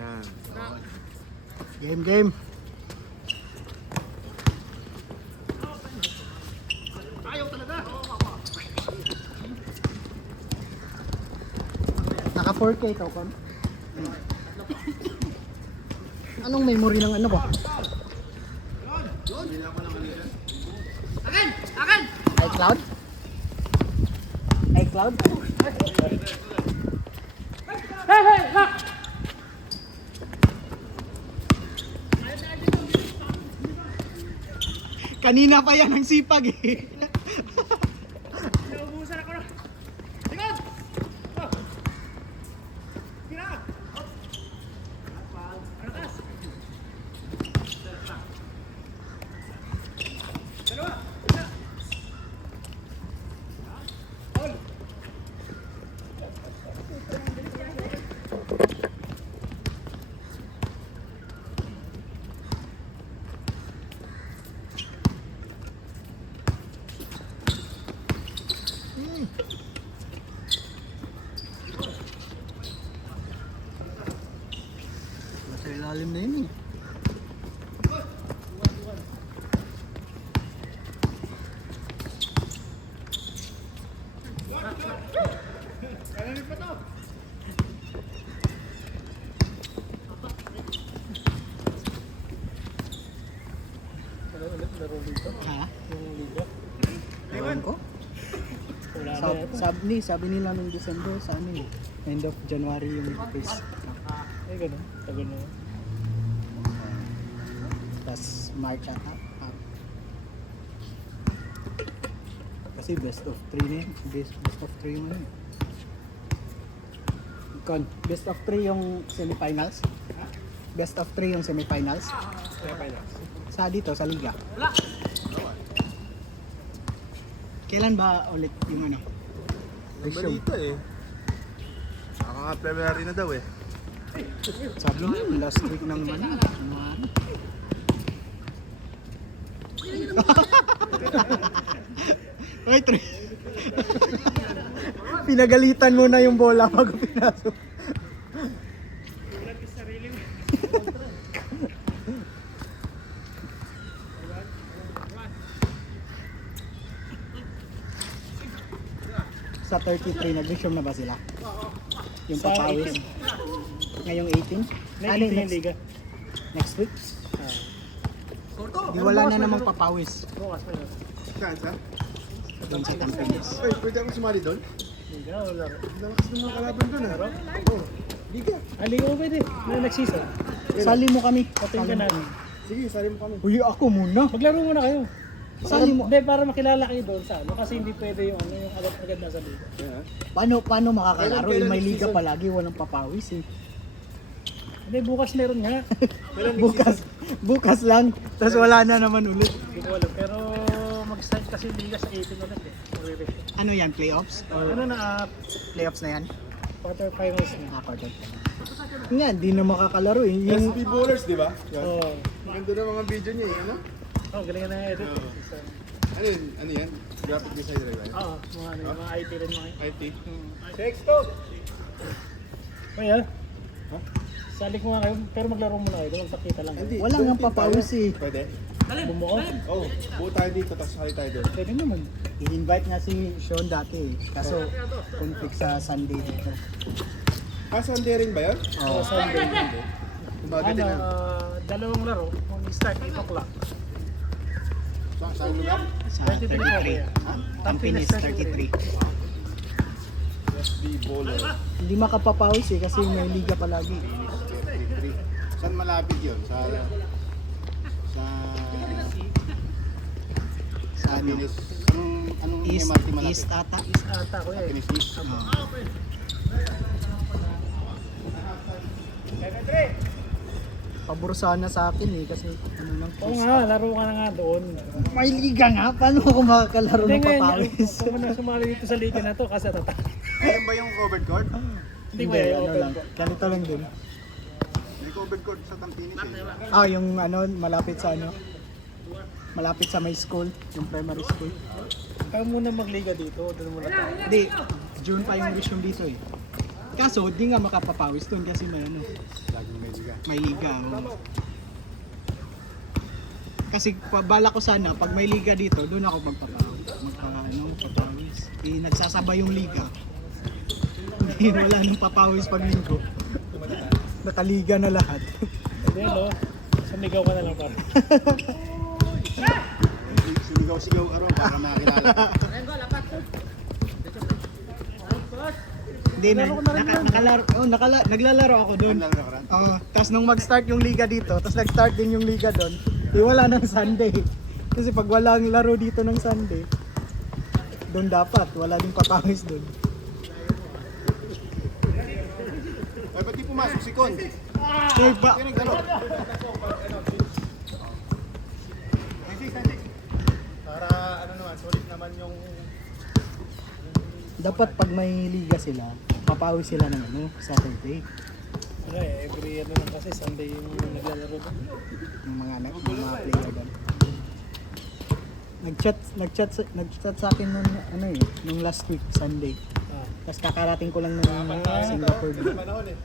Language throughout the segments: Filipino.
Yan. Game. Naka 4K ito, Kon. Anong memory ng ano ba? iCloud? iCloud? Kanina pa yan ang sipag eh. Naubusan ako na. Tingad! Tira! Atas! Dalawa! Isa! Hold! Nasa ilalim na yun eh. Kailangan pa to! Ha? Yung ligo? Ewan ko. Wala Sabi nila nung December sa amin eh. End of January yung quiz. Ay, ganun. Tagal na yun. Tapos March ata. Kasi best of 3 na yun. Best of 3 mo yun. Kon, best of 3 yung semifinals. Best of 3 yung semifinals. Sa dito, sa liga. Wala! Kailan ba ulit yung ano? Ang balita eh. February na daw eh. Sabi mo, last week ng ano. Ay, pinagalitan mo na yung bola bago pinasok. Ulat yung sarili mo. Sa 33, nag-resume na ba sila? Yung Sa papawis. Ngayong 18? Ano yung next, liga. next week? Di wala na namang papawis. Bukas pa yun. Saan? Doon sa Tampines. Uy, pwede akong sumali doon? Liga, wala. Nalakas ng mga kalaban doon ah. Oh, liga. Liga mo pwede. Na nag-season. Sali mo kami. Pating ka namin. Sige, sali mo kami. Uy, ako muna. Maglaro muna kayo. Sali mo. Hindi, para makilala kayo doon sa ano. Kasi hindi pwede yung ano, yung agad na sa liga. Yeah. Paano makakalaro? Kailan May liga season? palagi, walang papawis eh. Hindi, bukas meron nga. Bukas lang. Tapos wala na naman ulit. Hindi ko alam. Pero mag-start kasi yung liga sa 18 ulit eh. Magre-resume. Ano yan? Playoffs? Or Ano na, playoffs na yan? quarterfinals na. Quarter. Nga, di na makakalaro eh. Yung, SB Bowlers, di ba? Yan. Oo. Maganda na mga video niya eh, ano? Oh, galing na edit. Oo. Ano yan? Graphic designer ba yan? Oo, mga IT rin mga. IT? Sexto! Kaya, Ha? salik mo nga kayo, pero maglaro muna kayo, walang pakita lang. Hindi. Wala nga doon team papawis tayo. eh. Pwede? Bumuo? Oh, buo tayo dito, tapos sali tayo doon. Pwede naman. I-invite nga si Sean dati eh. Kaso, conflict sa Sunday dito. Sunday rin ba yun? Oo. Sunday. Umaga Ano, din na. dalawang laro, kung start 8 o'clock. Saan lugar? Sa 33 po 33. kaya. Tampines 33. SB Bowler. Hindi makapapawis eh kasi may liga palagi. 33. Saan malapit yun? Sa Sa ano? Tampines. Anong East, MRT malapit? East ata. Ata ko eh. Tampines East. Oo. Pabor sana sa akin eh kasi ano lang Oo nga, laro ka na nga doon. May liga nga, paano ako makakalaro Hindi ng ngayon, papawis? kung na sumali dito sa liga na to, kasi tata. Ayun ba yung covered court? Hindi mo yung ano open lang. ko. Ganito lang din. May covered court sa Tampines eh. Ah, yung ano, malapit sa ano? Malapit sa my school, yung primary school. Kaya muna magliga dito, doon muna tayo. Hindi, June pa yung resume dito eh. Kaso, di nga makapapawis doon kasi may ano, Laging may liga. may liga. Oh. Kasi bala ko sana, pag may liga dito, doon ako papawis. Eh, nagsasabay yung liga. Hindi, wala nang papawis pag linggo. Nakaliga na lahat. Hindi, no? Sumigaw ka na lang para. Sinigaw-sigaw ka ron para makakilala ka. Hindi, naglalaro ako doon. Nalala ka ron? Tapos nung mag-start yung liga dito, tapos nag-start din yung liga doon, wala nang Sunday. Kasi pag walang laro dito ng Sunday, doon dapat, wala din papawis doon. Ay, ba't di pumasok si Con? Eh, Sino nagdalo? Para ano naman, solid naman yung... Dapat pag may liga sila, papawis sila ng ano, Saturday. Ano eh, every ano lang kasi Sunday yung naglalaro doon. Yung mga player doon. Nag-chat sa akin nung ano eh, nung last week Sunday. Ah. Tapos kakarating ko lang ng Singapore. Panahon eh.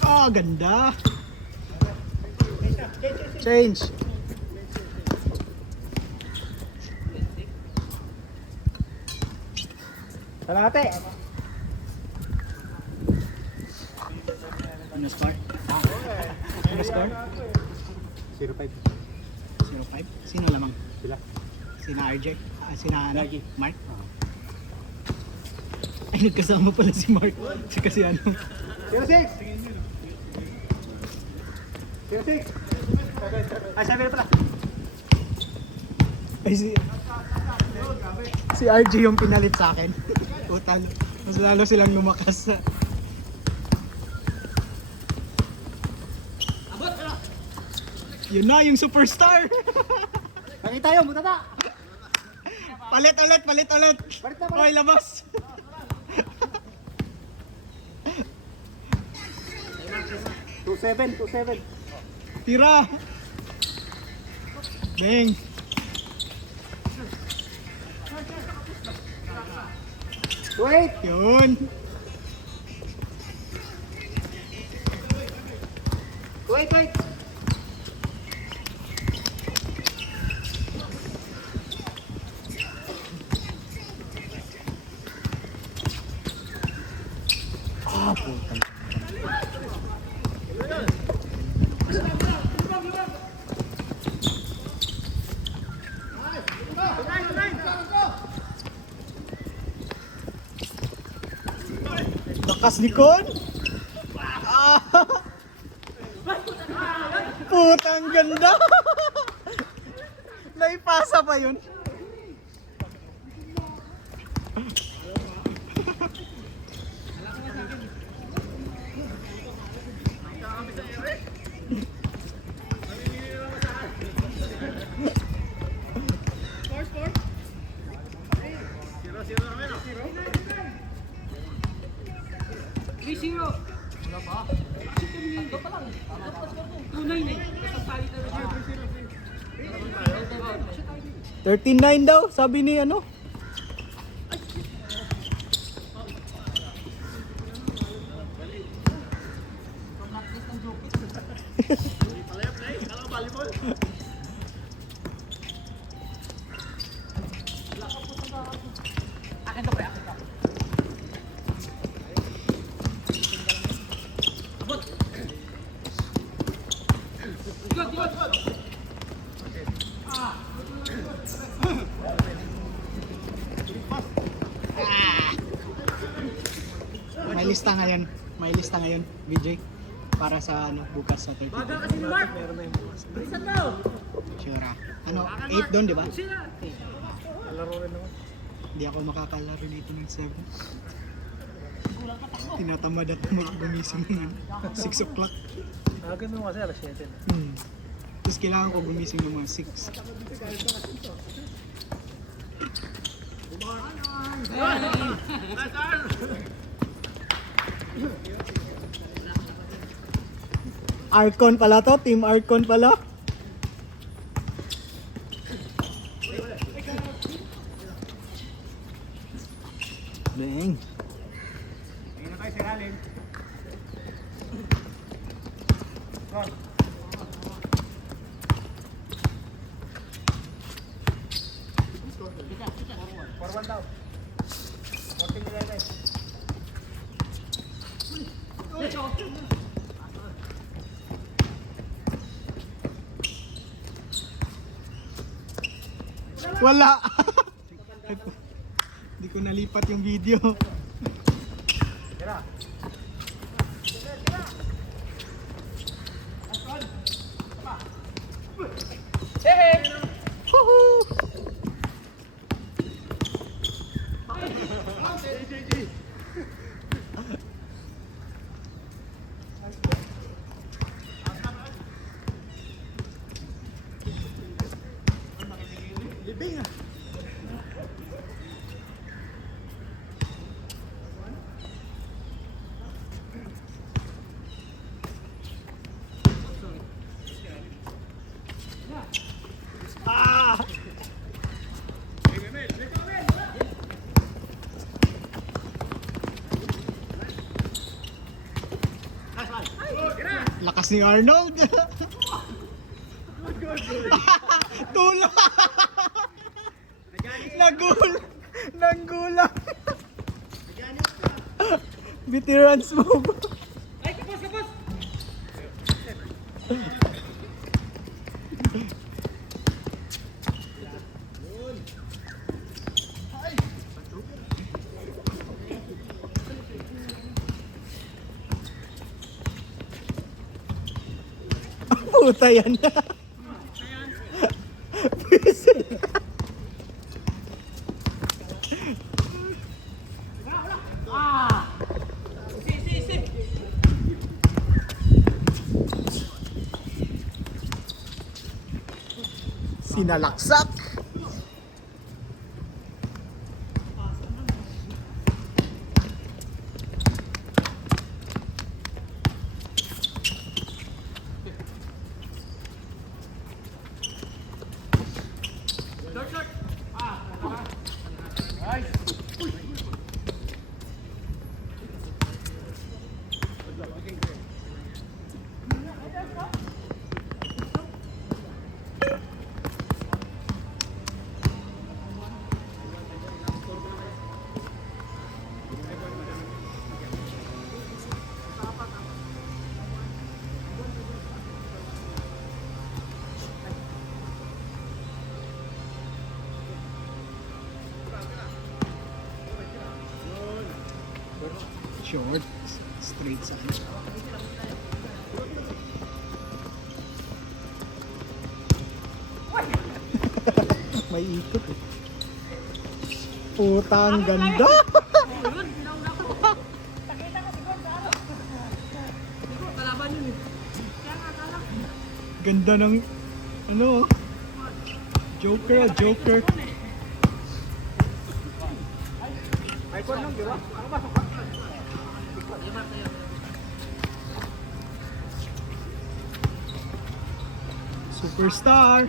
Ah, ganda. Change. Kalahati! Ano score? Ano score? 0-5. 0-5. Sino lamang? Sila. Sina RJ? Sina ano? Lagi. Mark? Ay, nagkasama pala si Mark. Kasi ano? 0-6! 0-6! Ay, sabi na pala. Ay, si RJ yung pinalit sa akin. Total. Mas lalo silang lumakas. Yun na, yung superstar! Nakita tayo, buta ta! Palit ulit! Palit na, palit. Hoy, labas! $2-7. Tira! Bang! Wait! Yun! Wait! Ah, puta. Lakas ni Con! Ah! Putang ganda! Naipasa pa yun. $13-9 daw, sabi ni ano? May lista ngayon, BJ. Para sa ano, bukas sa 30. Baga kasi ni Mark! Meron na yung bukas. Bilisan daw! Sure. Ano, 8 doon, di ba? Laro rin naman. Hindi ako makakalaro dito ng 7. Tinatamad at gumising ng 6 o'clock. Ganun kasi alas 7 na. Tapos kailangan ko gumising ng mga 6. Arcon pala to, Team Arcon pala. Dang. Tingnan tayo sa ilalim. Forward daw. 14 nila guys. Wala. Hindi ko nalipat yung video. Tira. Woohoo! Libing ah. Ah! Lakas ni Arnold. Tula. Nanggulang. Veterans move. Ay, kapos, kapos! Puta yan. Pwisit. Sinalaksak. Short, straight side. May ikot eh. Puta, ang ganda! Ganda ng ano, Joker, Joker. Icon lang, di ba? Ako ba? Superstar.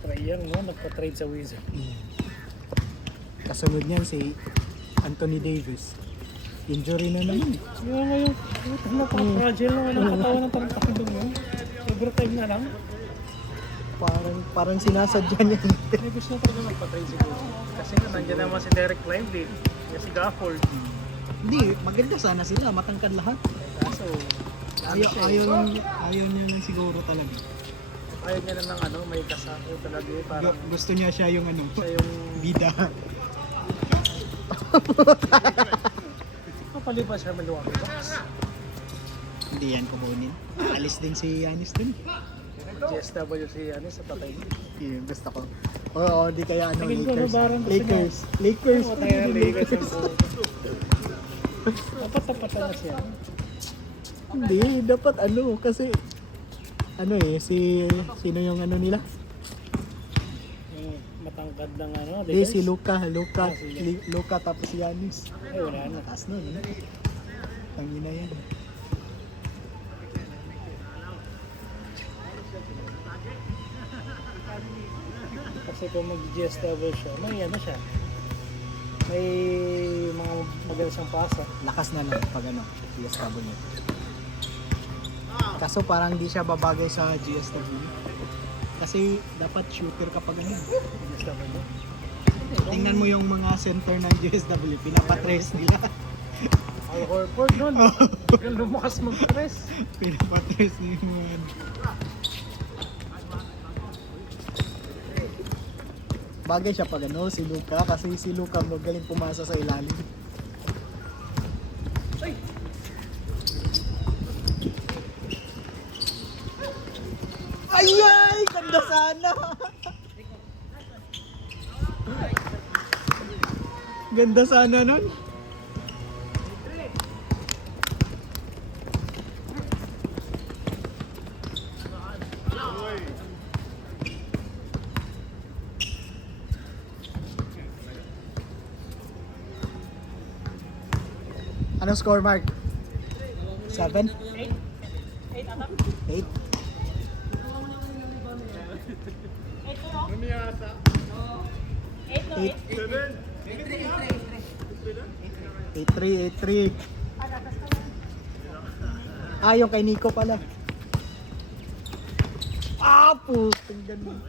Trayan, no? Nagpa-trade sa Wizard. Kasunod niyan si Anthony Davis. Injury na naman. Yung ngayon, napaka-fragile naman ang katawan ng parang pakindong yun. Overtime na lang. Parang sinasadya niya. May gusto na talaga magpa-trade siguro. Kasi nga, nandiyan naman si Derek Lively. Yung si Gafford. Hindi, maganda sana sila. Matangkad lahat. Kaso, Ayaw niya lang siguro talaga. Ayaw niya na ng ano, may kasako talaga eh. Parang Gusto niya siya yung ano, siya yung bida. kapalipas siya maluwag. Hindi yan kukunin. Alis din si Yanis dun. GSW si ano sa tatay niya. Yun, gusto ko. Oo, di kaya ano, Tingin ko, Lakers. ano, parang gusto Lakers. Lakers. Oo, tayo ng Lakers ang buo. Dapat tapatan na siya. Hindi, dapat ano, kasi ano sino yung ano nila? Yung matangkad ng ano, Hindi, si Luka, Ah, sige. Luka tapos si Yanis. Ay, wala na. Taas nun, eh. Tangina yan. Kasi kung mag-GSW siya, may ano siya. May mga magalas ang pasa. Lakas na lang pag ano, GSW. Kaso parang di siya babagay sa GSW. Kasi dapat shooter kapag ano. GSW. Tingnan mo yung mga center ng GSW, pinapatres nila. Al Horford nun. Yung lumakas mag-press. Pinapatres nila yung mga bagay siya pag ano, si Luka, kasi si Luka magaling pumasa sa ilalim. Ay! Ganda sana! Ganda sana nun. Anong score, Mark? 7? 8? Lumiyasa. 8-3. Ah, yung kay Nico pala. Ah, putang ganun.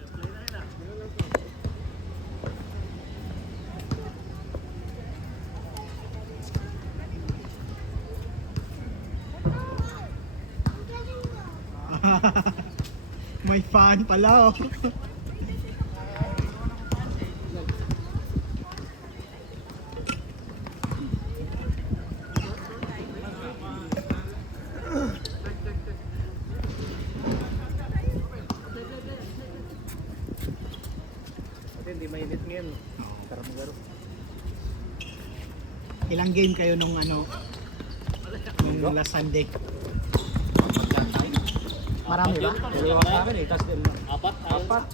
May fan pala oh. Kasi hindi mainit ngayon. Tara magaro. Ilang game kayo nung ano? Nung last Sunday? Marami ba? Dalawa sa akin eh, tapos apat.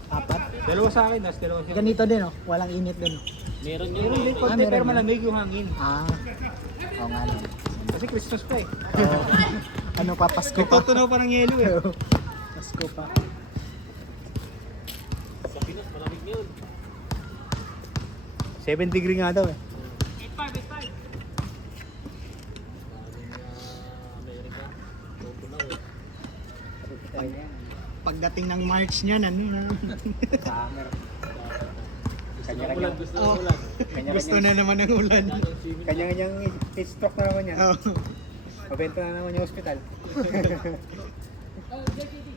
Apat? Dalawa sa akin, tapos dalawa sa akin. Ganito din oh, walang init din oh. Meron Meron din, konti, meron pero din. malamig yung hangin. Ah, oo nga lang. Kasi Christmas pa eh. Oo. Ano pa, Pasko pa? Nagtutunaw pa ng yelo eh. Pasko pa. Sa Pinas, malamig yun. 7 degree nga daw eh. Amerika, tutunaw eh. Pagdating ng March niyan, ano na? Summer. Ulan, gusto Oh, ng ulan. gusto na naman ng ulan. Kanya-kanyang heat stroke na naman yan. Oh. Mabenta na naman yung hospital.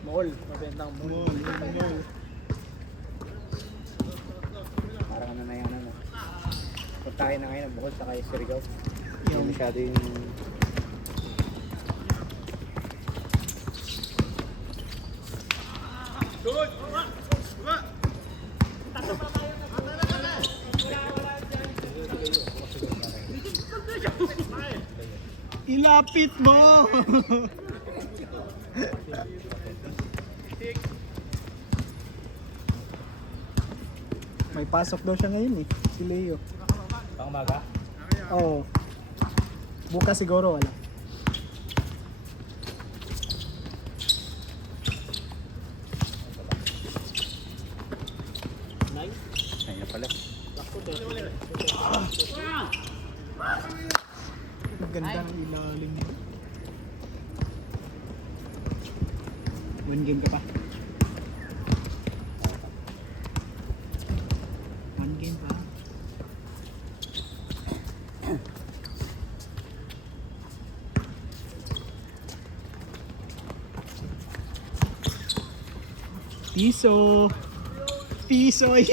Mall. Mabentang mall. Parang ano na yan ano. Puntahin na ngayon ang Bohol sa kay Surigao. Yung- Yung masyado yung... Ilapit mo! May pasok daw siya ngayon eh, si Leo. Pang umaga? Oo. Bukas siguro wala. Kanya pala. Ang ganda ng ilalim niya. One game ka pa? One game pa? Piso. Piso, ay.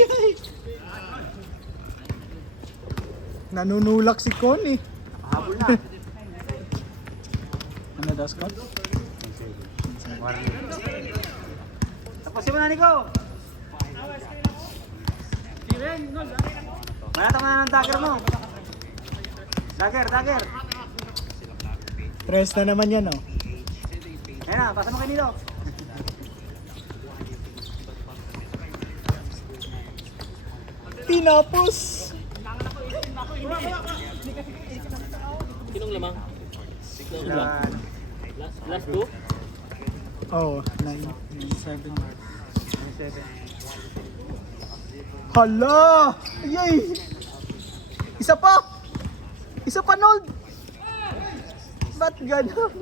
Nanunulak si Connie. Habol na. Ano daw, Scott? Tapusin mo na, Nico. Manata mo na ng dagger mo. Dagger. Tres na naman yan, oh. Ayan na, pasa mo kay Nilo. Tinapos. Sinong lamang? Ilan? Last two? Oh, 9-7. 7. Hala! Yay! Isa pa! Isa pa, Nold! Ba't gano'n?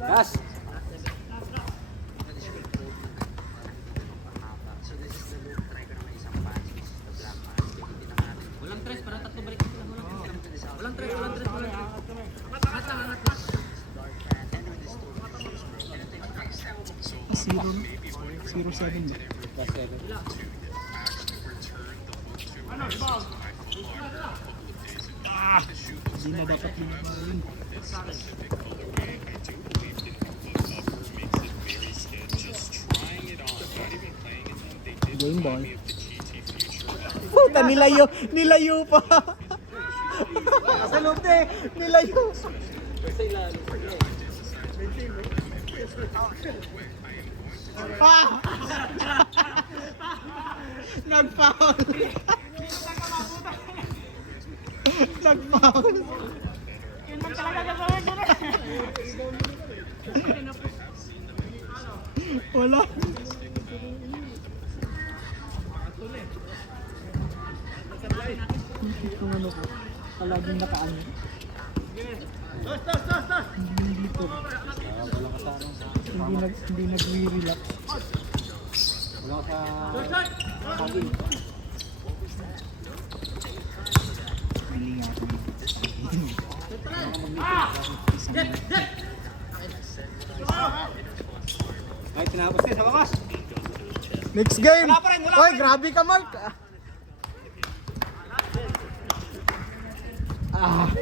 Gas! Walang tres, para tatlo balik sila. Walang tres. Zero. 0-7. Hindi na dapat yun. Game ball. Puta, nilayo pa. Sa loob na eh! Nilayo. Ah! Nag-foul. Nag-foul. Wala. Kung ano ko, palaging nakaano. Hindi dito. Hindi nag-re-relax. Wala ka sa... Hagin. Mali nga ako. Ay, tinapos din sa wakas. Next game! Wala pa rin. Oy, grabe ka, Mark! Mark,